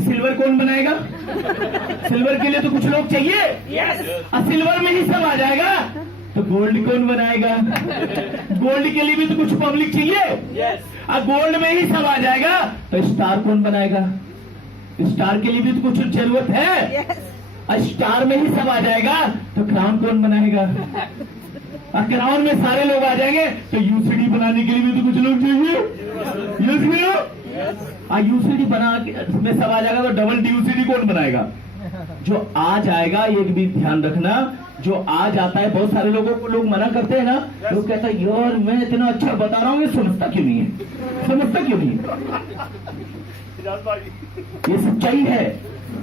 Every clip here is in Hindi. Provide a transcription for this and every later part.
सिल्वर कौन बनाएगा? सिल्वर के लिए तो कुछ लोग चाहिए। सिल्वर में ही सब आ जाएगा तो गोल्ड कौन बनाएगा? गोल्ड के लिए भी तो कुछ पब्लिक चाहिए। गोल्ड में ही सब आ जाएगा तो स्टार कौन बनाएगा? स्टार के लिए भी तो कुछ जरूरत है। स्टार में ही सब आ जाएगा तो क्राउन कौन बनाएगा? क्राउन में सारे लोग आ जाएंगे तो यूसीडी बनाने के लिए भी तो कुछ लोग चाहिए। यूसीडी बना के में सब आ जाएगा तो डबल यूसीडी कौन बनाएगा? जो आ जाएगा, एक भी ध्यान रखना, जो आ जाता है, बहुत सारे लोगों को लोग मना करते हैं ना, लोग कहता है यार मैं इतना अच्छा बता रहा हूँ, ये समझता क्यों नहीं है, समझता क्यों नहीं है? ये सच्चाई है।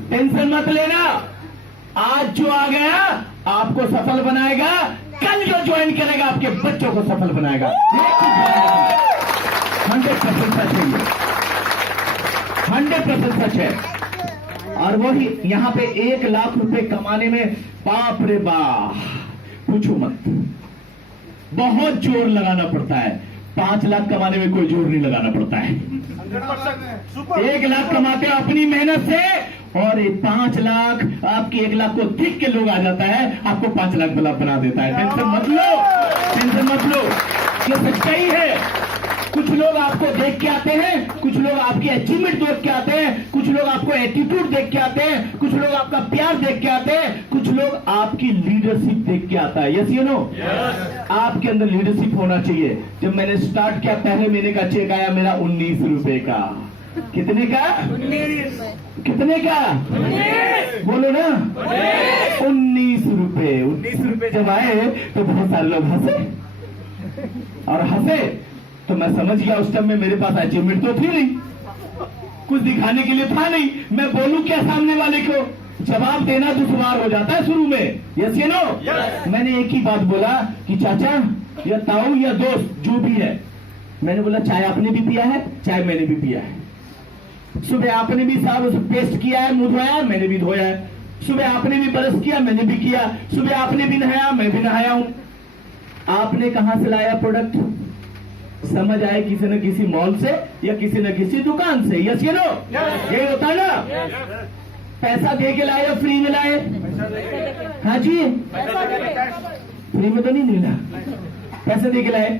टेंशन मत लेना, आज जो आ गया आपको सफल बनाएगा, कल जो ज्वाइन करेगा आपके बच्चों को सफल बनाएगा। 100% सच है, 100% सच है। और वही यहाँ पे 1 लाख रुपए कमाने में बाप रे बाप पूछो मत, बहुत जोर लगाना पड़ता है। 5 लाख कमाने में कोई जोर नहीं लगाना पड़ता है। 1 लाख कमाते हो अपनी मेहनत से, और 5 लाख आपकी 1 लाख को देख के लोग आ जाता है, आपको 5 लाख बना देता है। टेंशन मत लो, टेंशन मत लो, ये सच्चाई है। कुछ लोग आपको देख के आते हैं, कुछ लोग आपकी अचीवमेंट देख के आते हैं, कुछ लोग आपको एटीट्यूड देख के आते हैं, कुछ लोग आपका प्यार देख के आते हैं, कुछ लोग आपकी लीडरशिप देख के आता है। यस यू नो, आपके अंदर लीडरशिप होना चाहिए। जब मैंने स्टार्ट किया, पहले महीने का चेक आया मेरा 19 रुपए का। कितने का? 19। कितने का? 19। बोलो ना, 19 रुपए। 19 रुपए जब आए तो बहुत सारे लोग हंसे, और हंसे तो मैं समझ गया उस टाइम में मेरे पास अचीवमेंट तो थी नहीं, कुछ दिखाने के लिए था नहीं। मैं बोलूं क्या सामने वाले को? जवाब देना दुश्वार हो जाता है शुरू में। यस यू नो, मैंने एक ही बात बोला कि चाचा या ताऊ या दोस्त जो भी है, मैंने बोला चाय आपने भी पिया है? चाय मैंने भी पिया है। सुबह आपने भी साहब उसे पेस्ट किया है, मुंह धोया, मैंने भी धोया है। सुबह आपने भी ब्रश किया, मैंने भी किया। सुबह आपने भी नहाया, मैं भी नहाया हूं। आपने कहां से लाया प्रोडक्ट? समझ आए, किसी न किसी मॉल से या किसी न किसी दुकान से। यस यू नो, यही होता है ना। पैसा दे के लाए या फ्री में लाए? हाँ जी, फ्री में तो नहीं मिला, पैसे दे के लाए।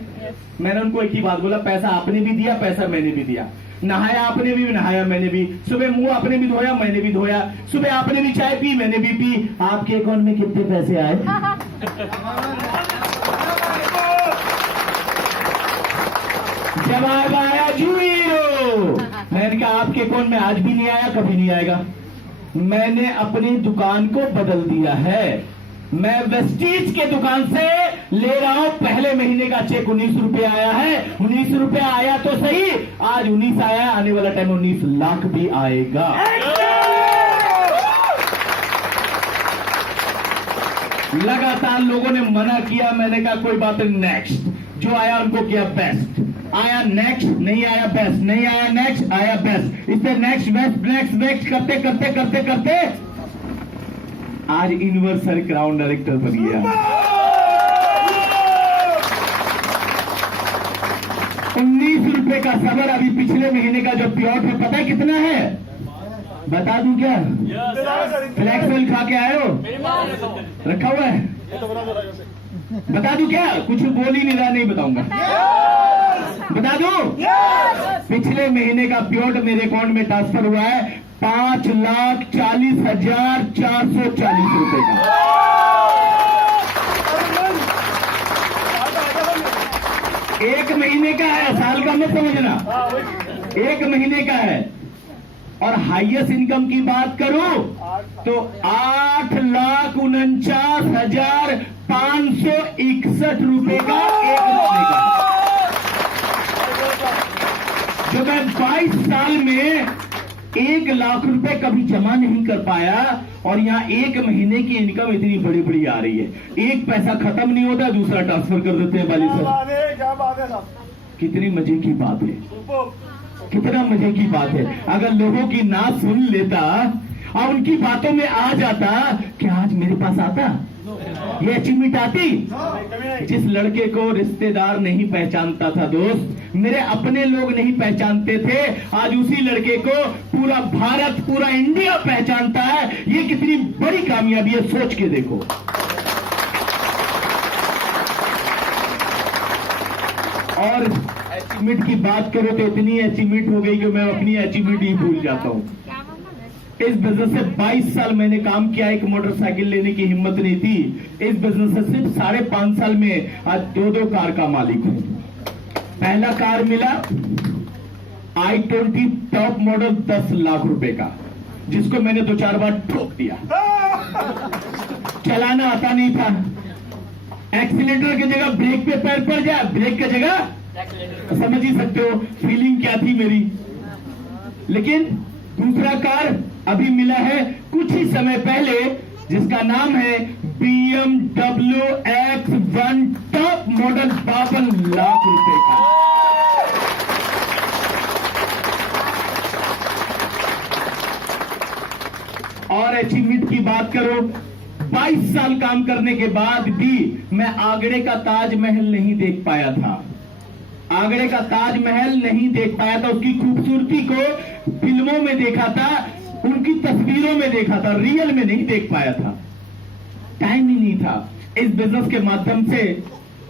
मैंने उनको एक ही बात बोला, पैसा आपने भी दिया, पैसा मैंने भी दिया। नहाया आपने भी, नहाया मैंने भी। सुबह मुंह आपने भी धोया, मैंने भी धोया। सुबह आपने भी चाय पी, मैंने भी पी। आपके अकाउंट में कितने पैसे आए? जवाब आया जीरो। मैंने कहा आपके अकाउंट में आज भी नहीं आया, कभी नहीं आएगा। मैंने अपनी दुकान को बदल दिया है। मैं वेस्टीज के दुकान से ले रहा हूं, पहले महीने का चेक 19 रुपए आया है। 19 रुपए आया तो सही, आज 19 आया, आने वाला टाइम 19 लाख भी आएगा। लगातार लोगों ने मना किया, मैंने कहा कोई बात नहीं, नेक्स्ट। जो आया उनको किया बेस्ट, आया नेक्स्ट, नहीं आया बेस्ट, नहीं आया नेक्स्ट, आया बेस्ट। इससे नेक्स्ट बेस्ट नेक्स्ट नेक्स्ट करते करते करते करते आज यूनिवर्सल क्राउन डायरेक्टर बन गया। 19 रुपए का सबर। अभी पिछले महीने का जो प्योर है पता है कितना है? बता दूं क्या? फ्लैक्सवेल खा के आए हो? रखा हुआ है? बता दूं क्या? कुछ बोल ही नहीं रहा, नहीं बताऊंगा। बता दूं? पिछले महीने का प्योर मेरे अकाउंट में ट्रांसफर हुआ है 5,40,440 रुपए का। एक महीने का है, साल का मत समझना, एक महीने का है। और हाईएस्ट इनकम की बात करूं तो 8,49,561 रुपए का एक महीने का। जो मैं 22 साल में 1 लाख रुपए कभी जमा नहीं कर पाया, और यहाँ एक महीने की इनकम इतनी बड़ी बड़ी आ रही है। एक पैसा खत्म नहीं होता, दूसरा ट्रांसफर कर देते हैं वाली साहब। कितनी मजे की बात है, कितना मजे की बात है। अगर लोगों की ना सुन लेता और उनकी बातों में आ जाता कि आज मेरे पास आता, ये अचीवमेंट आती। जिस लड़के को रिश्तेदार नहीं पहचानता था दोस्त, मेरे अपने लोग नहीं पहचानते थे, आज उसी लड़के को पूरा भारत, पूरा इंडिया पहचानता है। ये कितनी बड़ी कामयाबी है, सोच के देखो। और अचीवमेंट की बात करो तो इतनी अचीवमेंट हो गई कि मैं अपनी अचीवमेंट ही भूल जाता हूं। इस बिजनेस से 22 साल मैंने काम किया, एक मोटरसाइकिल लेने की हिम्मत नहीं थी। इस बिजनेस से सिर्फ 5.5 साल में आज 2 कार का मालिक हूं। पहला कार मिला i20 टॉप मॉडल 10 लाख रुपए का, जिसको मैंने 2-4 बार ठोक दिया। चलाना आता नहीं था, एक्सीलेटर की जगह ब्रेक पे पैर पड़ जाए, ब्रेक की जगह, समझ ही सकते हो फीलिंग क्या थी मेरी। लेकिन दूसरा कार अभी मिला है कुछ ही समय पहले, जिसका नाम है BMW X1 top model 52 lakh रुपए का। और अचीवमेंट की बात करो, 22 साल काम करने के बाद भी मैं आगरे का ताजमहल नहीं देख पाया था। आगरे का ताजमहल नहीं देख पाया था। उसकी खूबसूरती को फिल्मों में देखा था, उनकी तस्वीरों में देखा था, रियल में नहीं देख पाया था। टाइम ही नहीं था। इस बिजनेस के माध्यम से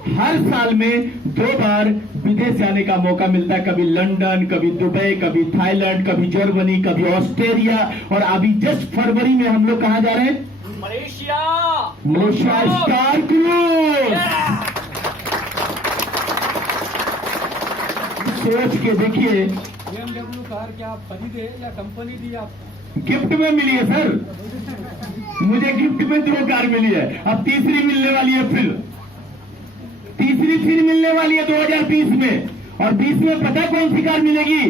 हर साल में 2 बार विदेश जाने का मौका मिलता है, कभी लंदन, कभी दुबई, कभी थाईलैंड, कभी जर्मनी, कभी ऑस्ट्रेलिया, और अभी जस्ट फरवरी में हम लोग कहां जा रहे हैं? Malaysia star cruise. सोच के देखिए, BMW कार क्या आप खरीदे या कंपनी दी आपको? गिफ्ट में मिली है सर, मुझे गिफ्ट में 2 कार मिली है, अब तीसरी मिलने वाली है, तीसरी फिर मिलने वाली है 2020 में। और 20 में पता कौन सी कार मिलेगी?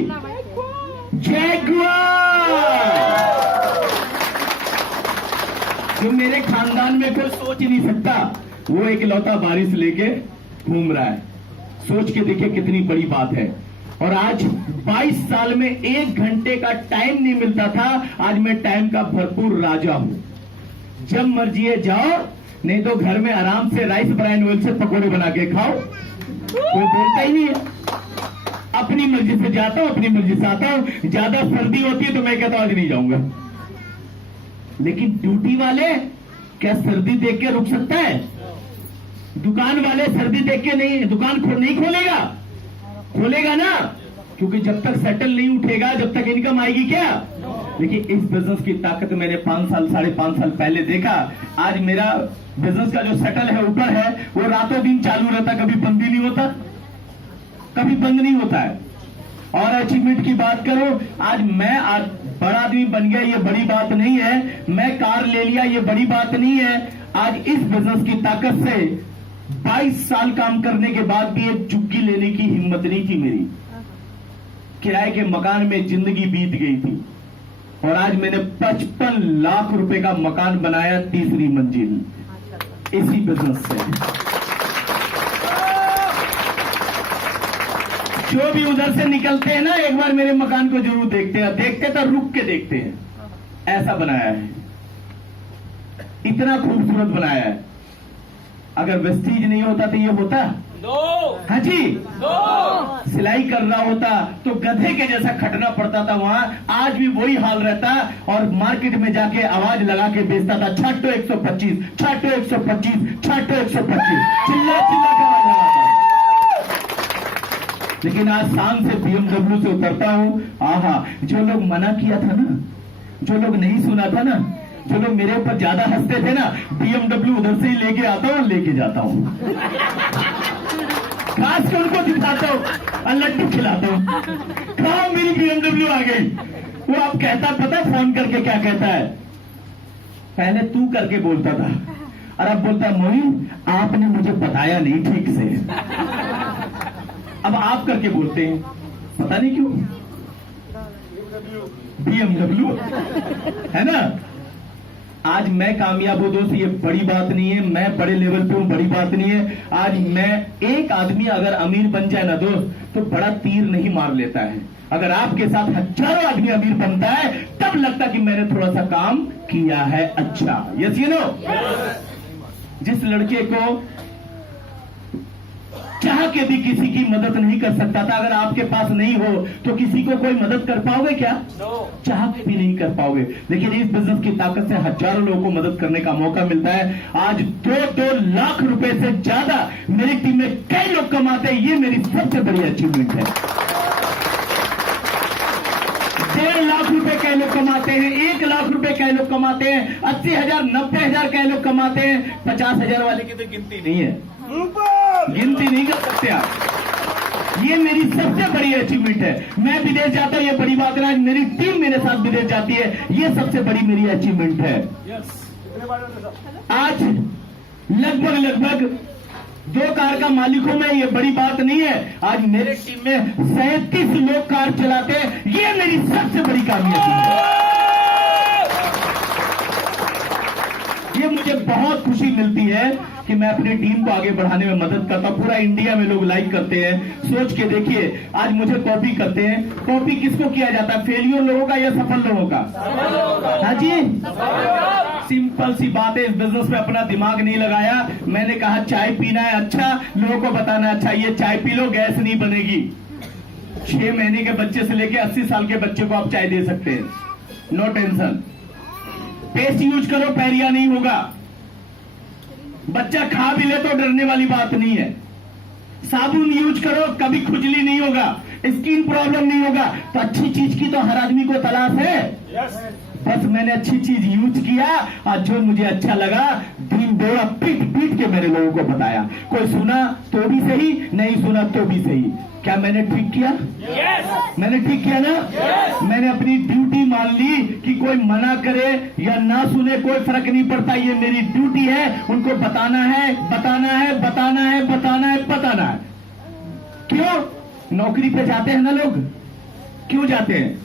जैगुआर, जो मेरे खानदान में कोई सोच ही नहीं सकता, वो एक लौता बारिश लेके घूम रहा है। सोच के देखिए कितनी बड़ी बात है। और आज 22 साल में 1 घंटे का टाइम नहीं मिलता था, आज मैं टाइम का भरपूर राजा हूं। जब मर्जी है जाओ, नहीं तो घर में आराम से राइस ब्राइन ऑयल से पकौड़े बना के खाओ, कोई बोलता ही नहीं है। अपनी मर्जी से जाता हूं, अपनी मर्जी से आता हूं। ज्यादा सर्दी होती है तो मैं कहता हूं आज नहीं जाऊंगा। लेकिन ड्यूटी वाले क्या सर्दी देख के रुक सकता है? दुकान वाले सर्दी देख के नहीं, दुकान नहीं खोलेगा, खोलेगा ना, क्योंकि जब तक सेटल नहीं उठेगा, जब तक इनकम आएगी क्या। देखिए इस बिजनेस की ताकत मैंने 5 साल 5.5 साल पहले देखा। आज मेरा बिजनेस का जो सेटल है ऊपर है, वो रातों दिन चालू रहता, कभी बंद ही नहीं होता, कभी बंद नहीं होता है। और अचीवमेंट की बात करो, आज मैं बड़ा आदमी बन गया, ये बड़ी बात नहीं है। मैं कार ले लिया, ये बड़ी बात नहीं है। आज इस बिजनेस की ताकत से 22 साल काम करने के बाद भी एक चुटकी लेने की हिम्मत नहीं थी मेरी। किराए के मकान में जिंदगी बीत गई थी, और आज मैंने 55 लाख रुपए का मकान बनाया, 3री मंजिल, इसी बिजनेस से। जो भी उधर से निकलते हैं ना, एक बार मेरे मकान को जरूर देखते हैं, देखते तो रुक के देखते हैं। ऐसा बनाया है, इतना खूबसूरत बनाया है। अगर वेस्टीज नहीं होता तो ये होता? हाँ जी, सिलाई कर रहा होता तो गधे के जैसा खटना पड़ता था वहां। आज भी वही हाल रहता, और मार्केट में जाके आवाज लगा के बेचता था, छाटो 125, छाटो 125, छाटो 125, चिल्ला चिल्ला के आवाज लगाता। लेकिन आज शाम से BMW से उतरता हूं, आहा, जो लोग मना किया था ना, जो लोग नहीं सुना था ना, जो लोग मेरे ऊपर ज्यादा हंसते थे ना, BMW उधर से ही लेके आता हूं, लेके जाता हूं, खास कर उनको दिखाता हूं और लड्डू खिलाता हूं। खाओ मेरी BMW आ गई। वो अब कहता, पता फोन करके क्या कहता है? पहले तू करके बोलता था, और अब बोलता, मोहिन आपने मुझे बताया नहीं ठीक से। अब आप करके बोलते हैं, पता नहीं क्यों। BMW है ना। आज मैं कामयाब हूं दोस्त, ये बड़ी बात नहीं है। मैं बड़े लेवल पे हूं, बड़ी बात नहीं है। आज मैं, एक आदमी अगर अमीर बन जाए ना दोस्त, तो बड़ा तीर नहीं मार लेता है। अगर आपके साथ हजारों आदमी अमीर बनता है तब लगता कि मैंने थोड़ा सा काम किया है अच्छा। Yes you know. जिस लड़के को चाह के भी किसी की मदद नहीं कर सकता था, अगर आपके पास नहीं हो तो किसी को कोई मदद कर पाओगे क्या? चाह के भी नहीं कर पाओगे। लेकिन इस बिजनेस की ताकत से हजारों लोगों को मदद करने का मौका मिलता है। आज 2-2 लाख रुपए से ज्यादा मेरी टीम में कई लोग कमाते हैं। ये मेरी सबसे बड़ी अचीवमेंट है। 1.5 लाख रुपए कई लोग कमाते हैं, 1 लाख रुपए कई लोग कमाते हैं, 80,000 90,000 कई लोग कमाते हैं। 50,000 वाले की तो गिनती नहीं है, गिनती नहीं कर सकते आप। ये मेरी सबसे बड़ी अचीवमेंट है। मैं विदेश जाता हूं, ये बड़ी बात है। मेरी टीम मेरे साथ विदेश जाती है, ये सबसे बड़ी मेरी अचीवमेंट है। आज लगभग 2 कार का मालिक हूं मैं, ये बड़ी बात नहीं है। आज मेरे टीम में 37 लोग कार चलाते हैं, ये मेरी सबसे बड़ी कामयाबी है। ये मुझे बहुत खुशी मिलती है कि मैं अपनी टीम को आगे बढ़ाने में मदद करता हूं। पूरा इंडिया में लोग लाइक करते हैं। सोच के देखिए, आज मुझे कॉपी करते हैं। कॉपी किसको किया जाता है? फेलियर लोगों का या सफल लोगों का? हाँ जी, सिंपल सी बात है। इस बिजनेस में अपना दिमाग नहीं लगाया। मैंने कहा चाय पीना है अच्छा, लोगों को बताना अच्छा, ये चाय पी लो, गैस नहीं बनेगी। 6 महीने के बच्चे से लेकर 80 साल के बच्चे को आप चाय दे सकते हैं, नो टेंशन। पेस्ट यूज करो, पैरिया नहीं होगा। बच्चा खा भी ले तो डरने वाली बात नहीं है। साबुन यूज करो, कभी खुजली नहीं होगा, स्किन प्रॉब्लम नहीं होगा। तो अच्छी चीज की तो हर आदमी को तलाश है। बस मैंने अच्छी चीज यूज किया और जो मुझे अच्छा लगा दिन दौड़ा पीट पीट के मेरे लोगों को बताया। कोई सुना तो भी सही, नहीं सुना तो भी सही। क्या मैंने ठीक किया? मैंने ठीक किया ना? मैंने अपनी ड्यूटी मान ली कि कोई मना करे या ना सुने कोई फर्क नहीं पड़ता। ये मेरी ड्यूटी है, उनको बताना है, बताना है, बताना है, बताना है, बताना है। क्यों? नौकरी पे जाते हैं ना लोग, क्यों जाते हैं?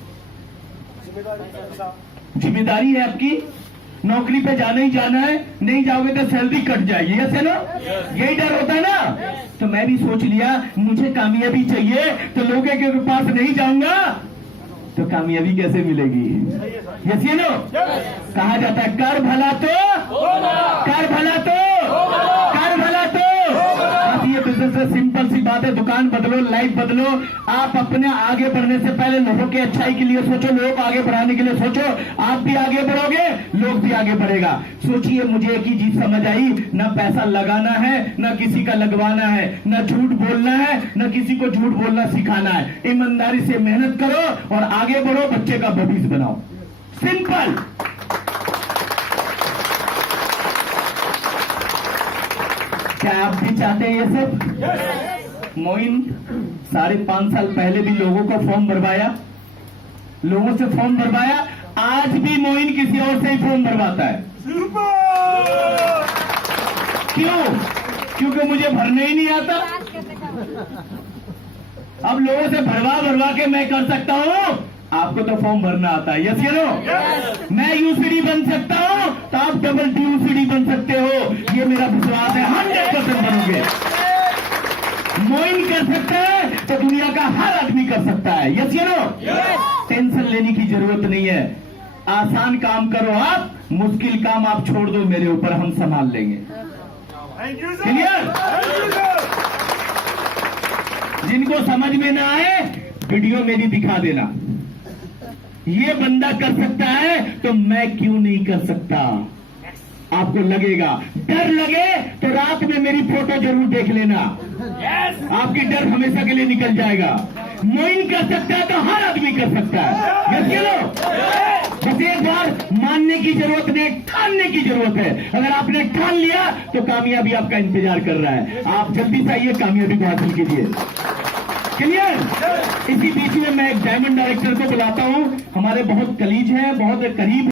जिम्मेदारी है आपकी, नौकरी पे जाना ही जाना है। नहीं जाओगे तो सैलरी कट जाएगी, ऐसे ना? यही डर होता है ना। तो मैं भी सोच लिया मुझे कामयाबी चाहिए, तो लोगों के पास नहीं जाऊंगा तो कामयाबी कैसे मिलेगी? यस ये नो। कहा जाता है कर भला तो, कर भला तो, कर भला तो। ये बिजनेस है, सिंपल सी बात है। दुकान बदलो, लाइफ बदलो। आप अपने आगे बढ़ने से पहले लोगों की अच्छाई के लिए सोचो, लोगों को आगे बढ़ाने के लिए सोचो। आप भी आगे बढ़ोगे, लोग भी आगे बढ़ेगा। सोचिए, मुझे एक ही चीज समझ आई, ना पैसा लगाना है, ना किसी का लगवाना है, ना झूठ बोलना है, ना किसी को झूठ बोलना सिखाना है। ईमानदारी से मेहनत करो और आगे बढ़ो, बच्चे का भविष्य बनाओ। सिंपल। क्या आप भी चाहते हैं ये सब? मोइन 5.5 साल पहले भी लोगों को फॉर्म भरवाया, लोगों से फॉर्म भरवाया। आज भी मोइन किसी और से ही फॉर्म भरवाता है। क्यों? क्योंकि मुझे भरने ही नहीं आता। अब लोगों से भरवा के मैं कर सकता हूं, आपको तो फॉर्म भरना आता है। यस या नो? मैं यूसीडी बन सकता हूं तो आप डबल यूसीडी बन सकते हो। ये मेरा विश्वास है, 100% बनोगे। मोइन कर सकता है तो दुनिया का हर आदमी कर सकता है। यस या नो? टेंशन लेने की जरूरत नहीं है। आसान काम करो आप, मुश्किल काम आप छोड़ दो मेरे ऊपर, हम संभाल लेंगे। क्लियर? जिनको समझ में ना आए वीडियो मेरी दिखा देना। ये बंदा कर सकता है तो मैं क्यों नहीं कर सकता? आपको लगेगा, डर लगे तो रात में मेरी फोटो जरूर देख लेना। आपकी डर हमेशा के लिए निकल जाएगा। मोइन कर सकता है तो हर आदमी कर सकता है। यस चलो, बस एक बार मानने की जरूरत नहीं, ठानने की जरूरत है। अगर आपने ठान लिया तो कामयाबी आपका इंतजार कर रहा है। आप जल्दी से आइए, कामयाबी को हासिल कीजिए। क्लियर? इसी बीच में मैं एक डायमंड डायरेक्टर को बुलाता हूं, हमारे बहुत कलीग हैं, बहुत करीब